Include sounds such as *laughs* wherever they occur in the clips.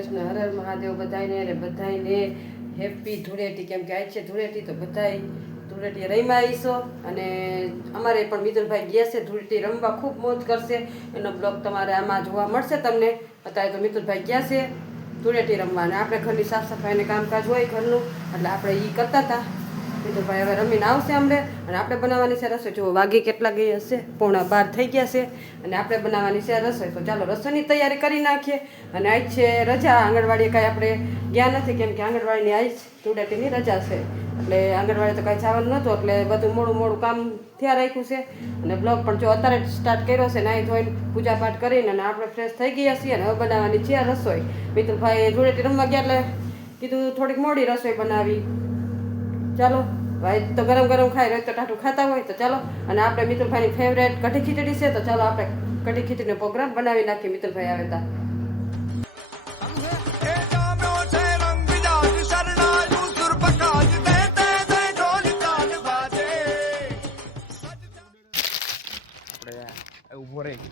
કૃષ્ણ હર હર મહાદેવ બધાને અને બધાને હેપી ધૂળેટી. કેમ કે આજ છે ધૂળેટી, તો બધાય ધૂળેટી રમ્યા આવીશો અને અમારે પણ મિતુલભાઈ ગયા છે ધૂળેટી રમવા, ખૂબ મોજ કરશે. એનો બ્લોગ તમારે આમાં જોવા મળશે તમને. અત્યારે તો મિતુલભાઈ ગયા છે ધૂળેટી રમવા. અને આપણે ઘરની સાફ સફાઈને કામકાજ હોય ઘરનું, એટલે આપણે એ કરતા હતા. મિતુલભાઈ હવે રમીને આવશે અમને અને આપણે બનાવવાની છે રસોઈ. જો વાગી કેટલા ગઈ હશે? પોણા બાર થઈ ગયા છે. અને આપણે બનાવવાની છે રસોઈ. તો ચાલો, રસોઈની તૈયારી કરી નાખીએ. અને આજ છે રજા. આંગણવાડીએ કાંઈ આપણે ગયા નથી, કેમ કે આંગણવાડીની આજ ધૂળેટીની રજા છે. એટલે આંગણવાડી તો કાંઈ જવાનું નહોતું, એટલે બધું મોડું મોડું કામ થયા રાખ્યું છે. અને બ્લોગ પણ જો અત્યારે જ સ્ટાર્ટ કર્યો છે નાહી ધોઈને પૂજા પાઠ કરીને અને આપણે ફ્રેશ થઈ ગયા છીએ અને હવે બનાવવાની છે રસોઈ. મિતુલભાઈ ધૂળેટી રમવા ગયા, એટલે કીધું થોડીક મોડી રસોઈ બનાવી. ચાલો, ભાઈ તો ગરમ ગરમ ખાય, રોજ તો ટાટું ખાતા હોય, તો ચાલો. અને આપણે મિતુલભાઈની ફેવરેટ કઢી ખીચડી છે, તો ચાલો આપણે કઢી ખીચડીનો પ્રોગ્રામ બનાવી નાખીએ, મિતુલભાઈ આવે ત્યાં ઊભો રહી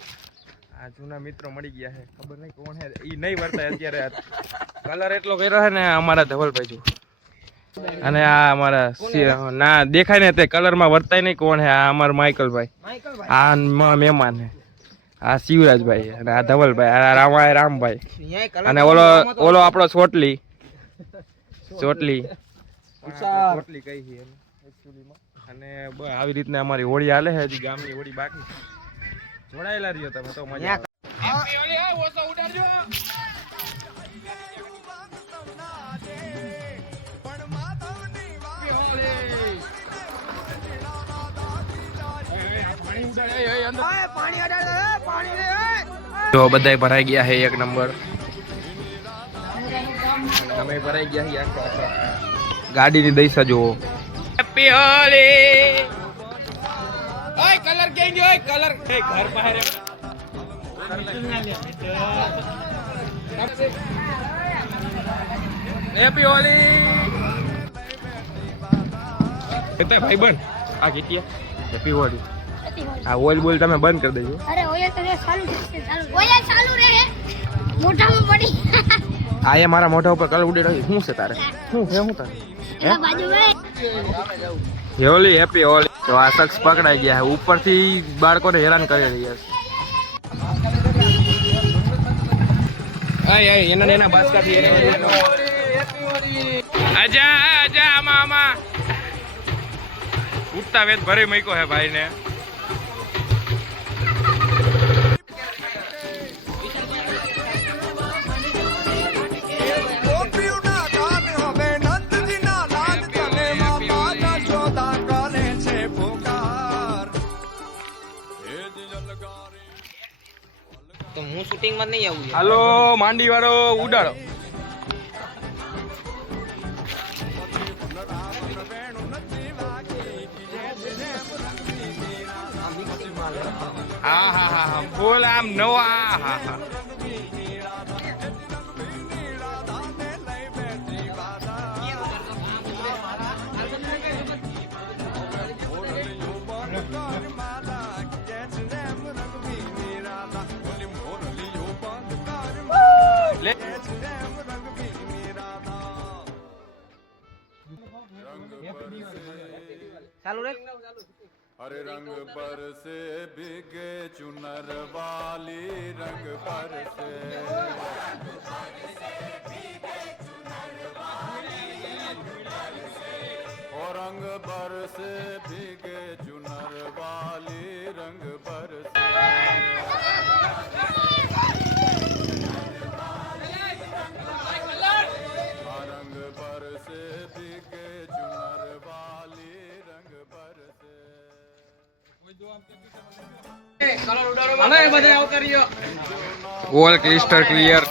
આ જૂના મિત્રો મળી ગયા છે. ખબર નહીં કોણ છે. એ નહીં વર્તાય અત્યારે. કલર એટલો કર્યો છે ને, અમારા ધવલભાઈ જો. અને આ અમારા ના દેખાય ને તે કલરમાં વર્તાય નહીં કોણ હે. આ અમારા માઇકલભાઈ. આ મ- મહેમાન હે. આ શિવરાજભાઈ અને આ ધવલભાઈ આ રામા રામભાઈ. અને ઓલો ઓલો આપણો ચોટલી. ચોટલી. ચોટલી કઈ છે માં. અને આવી રીતના અમારી હોળી હાલે છે હજી ગામની હોળી બાકી. જોડાયેલા રહ્યો તમે તો મજા જો બધાય ભરાઈ ગયા છે એક નંબર. તમે ભરાઈ ગયા છે આખા આખા. ગાડીની દઈસા જુઓ. હેપી હોલી ઓય કલર કેમ ગયો? ઓય કલર. એ ઘર બહાર હેપી હોલી ભાઈ બન આ ગીતિયા હેપી હોલી આ ઓલ બોલ તમે બંધ કરી દેજો. અરે ઓયલ તો ચાલુ છે ચાલુ ઓયલ ચાલુ રહે. મોઢામાં પડી. આ એ મારા મોઢા ઉપર કલર ઉડી રહ્યો શું છે તારે? શું છે? શું તારે? એના બાજુ હોલી હેપી હોલી. તો આ શખ્સ પકડાઈ ગયા છે. ઉપરથી બાળકોને હેરાન કરી રહ્યા છે. આય આય એના ને એના બાસકાથી હેરાન આજા આજા આમાં આમાં. ઉઠતા વેત ભરી મૂક્યો હે ભાઈ શૂટિંગમાં નહીં આવું હાલો માંડી વાળો ઉડાડો. હા હા હા હા બોલ આમ નવા હા હા ચાલુ રે અરે રંગ પર સે ભીગે ચુનર વાલી, રંગ પર સે રંગ પર સે ભીગે ઓલ ક્રિસ્ટલ ક્લિયર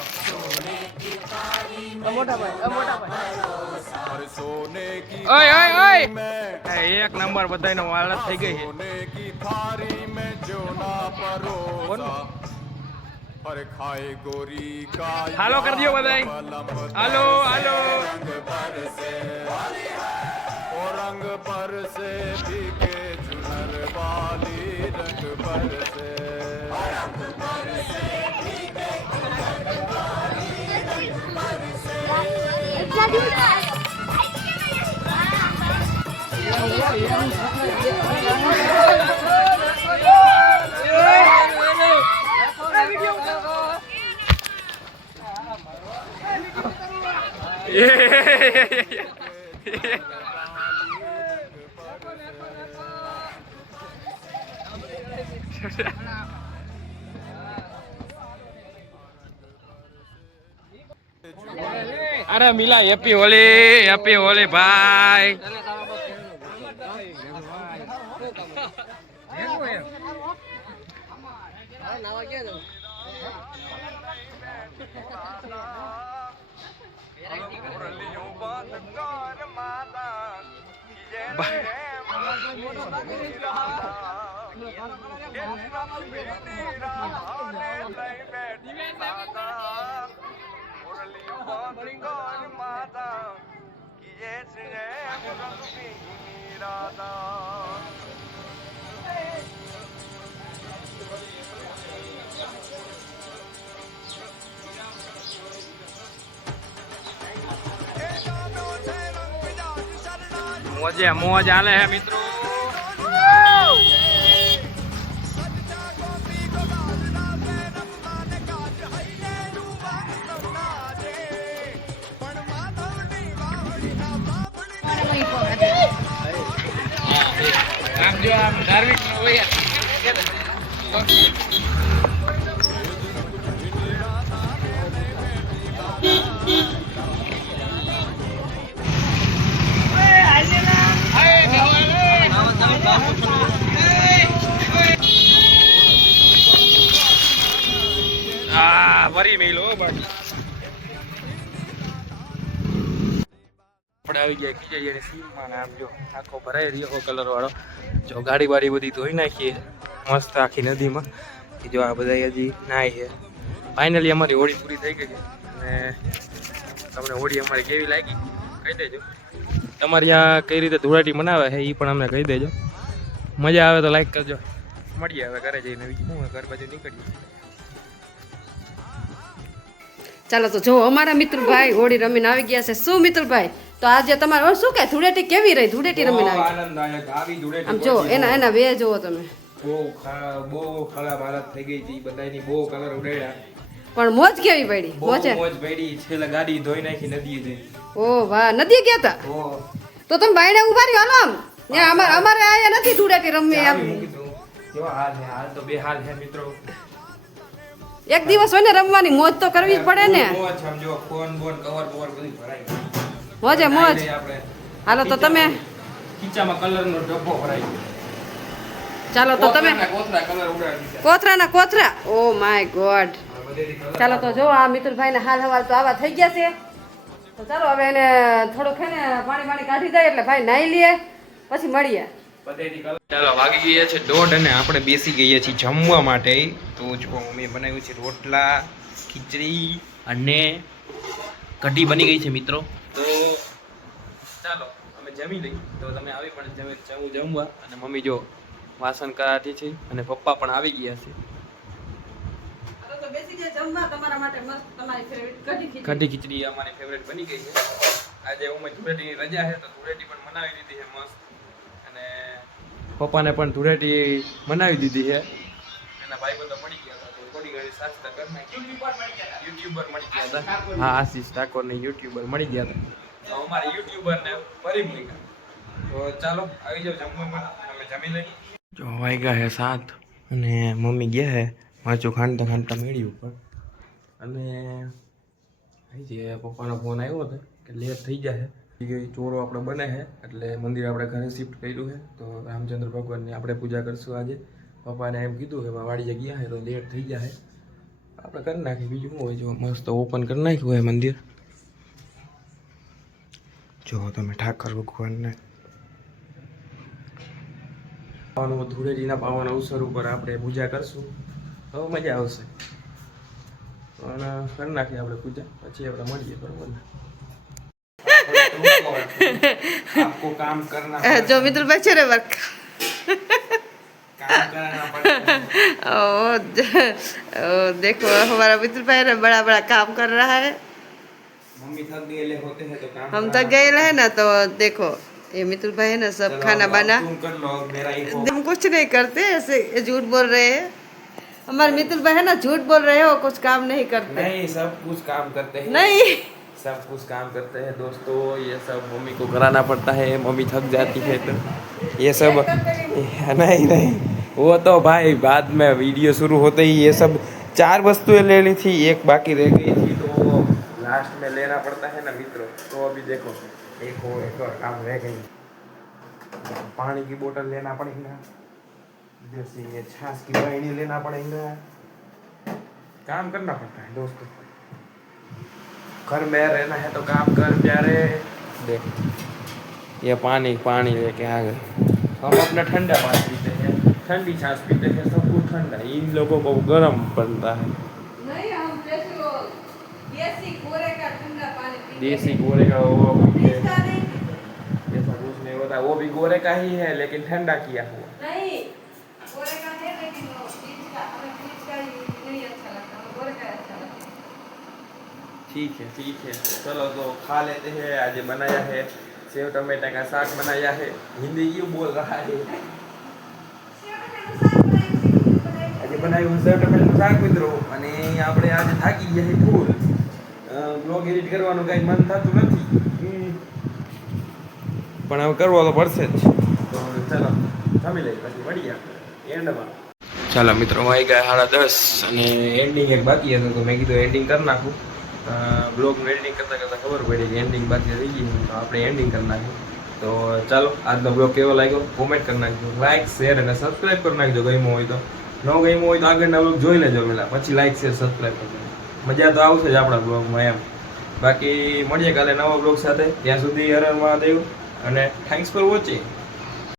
એક નંબર બધાનો હાલત થઈ ગઈ હાલો કરી દો બધા હાલો હાલો. ઓરંગ પર સે ભીખે ચુનર વાલી રંગ પર સે ઓરંગ પર સે ભીખે ચુનર વાલી રંગ પર સે Yeah. *laughs* અરે મિલા હેપી હોલી હેપી હોલી ભાઈ. મોજે મોજ આલે હે મિત્રો. આવી ગયા ખીચડીયાની સીમમાં આમ જો, આખો ભરાઈ રહ્યો કલર વાળો. જો ગાડી વાડી બધી ધોઈ નાખીએ, મસ્ત આખી નદીમાં. કે જો આ બધા હજી નાય છે. ફાઇનલી અમારી હોળી પૂરી થઈ ગઈ છે. અને તમને હોળી અમારી કેવી લાગી? કહી દેજો. તમારી આ કઈ રીતે ધૂળાટી મનાવે છે એ પણ અમને કહી દેજો. મજા આવે તો લાઈક કરજો. મળીએ હવે ઘરે જઈને. શું ઘર બાજુ નીકળીએ. ચાલો તો જો અમારા મિત્રભાઈ હોળી રમીને આવી ગયા છે. શું મિત્રભાઈ? તો આજે તમારે શું કે ધૂળેટી કેવી રહી? ધૂળેટી રમીને આવી. આમ જો એના એના બે જોવો તમે. બહુ ખરાબ હાલત થઈ ગઈ હતી બધાની બહુ કલર ઉડાડ્યા. પણ મોજ કેવી પડી? મોજ? પડી. છેલ્લે ગાડી ધોઈ નાખી નદીએ જઈ. ઓ વાહ નદી ગયા તા? તો તમે બાયણે ઊભા રહ્યો હાલો આમ? ને અમારે અમારે આયા નથી ધૂળેટી રમવી આમ ચાવી મૂકી દઉં. કેવા હાલ છે? હાલ તો બે હાલ છે મિત્રો. એક દિવસ હોય ને રમવાની મોજ તો કરવી જ પડે ને. મોજ સમજો ફોન બોન કવર બવર બધું ભરાઈ. મોજે મોજ. હાલો તો તમે ખીચામાં કલરનો ડબ્બો ભરાઈ ચાલો તો તમે કોથરાના કોથરા ઓ માય ગોડ. ચાલો તો જો આ મિતુલભાઈને હાલ હવાલ તો આવા થઈ ગયા છે. તો ચાલો હવે એને થોડુંક હે ને પાણી પાણી કાઢી જાય એટલે ભાઈ નાઈ લઈએ પછી મળીએ. ચાલો વાગી ગયા છે દોઢ અને આપણે બેસી ગયા છીએ જમવા માટે. તો જો મમ્મીએ બનાવ્યું છે રોટલા ખીચડી અને કઢી બની ગઈ છે મિત્રો. તો જમી લઈ તો તમે આવી પણ જમી જમવું જમવા અને મમ્મી જો વાસણ કરાતી છે અને પપ્પા પણ આવી ગયા છે. કઢી ખીચડી. અમારી ફેવરેટ બની ગઈ છે. આજે ઉમે ધૂળેટીની રજા છે તો ધૂળેટી પણ મનાવી દીધી છે મસ્ત. અને પપ્પાને પણ ધૂળેટી મનાવી દીધી છે. એના ભાઈબંધો મળી ગયા હતા. તો થોડી ઘણી કરી નાખી યુટ્યુબર મળી ગયા હતા. હા આશીષ ઠાકોર ને યુટ્યુબર મળી ગયા હતા. તો અમારે યુટ્યુબર ને ફરી મળી ગયા તો ચાલો, આવી જાઓ જમવા અમે જમી લઈએ. જો વાગ્યા હે સાત અને મમ્મી ગયા હે વાંચું ખાંડતા ખાંડતા મેળી ઉપર અને છે પપ્પાનો ફોન આવ્યો હતો કે લેટ થઈ જાય ચોરો આપણે બને છે એટલે મંદિર આપણે ઘરે શિફ્ટ કર્યું છે તો રામચંદ્ર ભગવાનની આપણે પૂજા કરશું આજે. પપ્પાને એમ કીધું કે વાડી જગ્યા છે તો લેટ થઈ જાય આપણે કરી નાખીએ બીજું હોય, જો મસ્ત ઓપન કરી નાખ્યું હોય મંદિર. જો તમે ઠાકર ભગવાનને પાવન ધૂળેટીના પાવન અવસર ઉપર આપણે પૂજા કરશું હવે મજા આવશે અને કરી નાખીએ આપણે પૂજા પછી આપણે મળીએ બરોબર ને आपको *laughs* काम करना જો મિત્રભાઈ છે રે વર્ક काम *laughs* करना पड़ता है ओ, ओ देखो हमारा मित्र भाई ना बड़ा बड़ा काम कर रहा है हम थक गए है ना तो देखो ये मितुल भाई है ना सब खाना बना। हम कुछ नहीं करते ऐसे झूठ बोल रहे हैं। हमारे मित्र भाई है ना झूठ बोल रहे हो कुछ काम नहीं करते। नहीं सब कुछ काम करते हैं। नहीं। सब कुछ काम करते हैं दोस्तों ये सब मम्मी को कराना पड़ता है मम्मी थक जाती है तो। ये सब *laughs* नहीं नहीं वो तो भाई बाद में वीडियो शुरू होते ही ये सब चार वस्तुएँ ले ली थी एक बाकी रह गई थी। तो लास्ट में लेना पड़ता है ना मित्रों? तो अभी देखो। एक और एक और काम रह गई। पानी की बोतल लेना पड़ेगा। जैसे ये छाछ की बहनी लेना पड़ेगा। काम करना पड़ता है दोस्तों। घर में रहना है तो काम कर प्यारे। देख, ये पानी पानी लेके आ गए। हम अपना ठंडा पानी पीते हैं। ठंडी छाछ पीते हैं, सब कुछ ठंडा इन लोगों को गर्म बनता है। नहीं, हम देसी कोरे का ठंडा पानी पीते देसी गोरे का वो पीते हैं। इसका नहीं ऐसा कुछ नहीं होता वो भी गोरे का ही है लेकिन ठंडा किया हुआ नहीं कोरे का है लेकिन वो बीज का हमें बीज का ही नहीं अच्छा लगता हमें कोरे का अच्छा लगता है ठीक है ठीक है चलो तो खा लेते हैं आज बनाया है सेव टमाटर का साग बनाया है हिंदी क्यों बोल रहा है આજે બનાવ્યું સેવ ટમેટાનું શાક મિત્રો અને આપણે આજે થાકી ગયા છે ફૂલ બ્લોગ એડિટ કરવાનું કાંઈ મન થતું નથી. પણ હવે કરવો તો પડશે જ. તો ચાલો જમી લઈએ પછી મળીએ એન્ડમાં ચાલો મિત્રો આવી ગયા સાડા દસ અને એન્ડિંગ એક બાકી હતું તો મેં કીધું એન્ડિંગ કરી નાખું. બ્લોગનું એન્ડિંગ કરતાં કરતાં ખબર પડી કે એન્ડિંગ બાકી રહી ગઈ તો આપણે એન્ડિંગ કરી નાખ્યું તો ચાલો આજનો બ્લોગ કેવો લાગ્યો? કોમેન્ટ કરી નાખજો. લાઇક શેર અને સબસ્ક્રાઈબ કરી નાખજો ગમ્યો હોય તો. ન ગમ્યો હોય તો આગળના બ્લોગ જોઈ લેજો પહેલાં પછી લાઇક શેર સબસ્ક્રાઈબ કરજો. મજા તો આવશે જ આપણા બ્લોગમાં એમ. બાકી મળીએ કાલે નવા બ્લોગ સાથે. ત્યાં સુધી હર હર મહાદેવ અને થેન્ક્સ ફોર વોચિંગ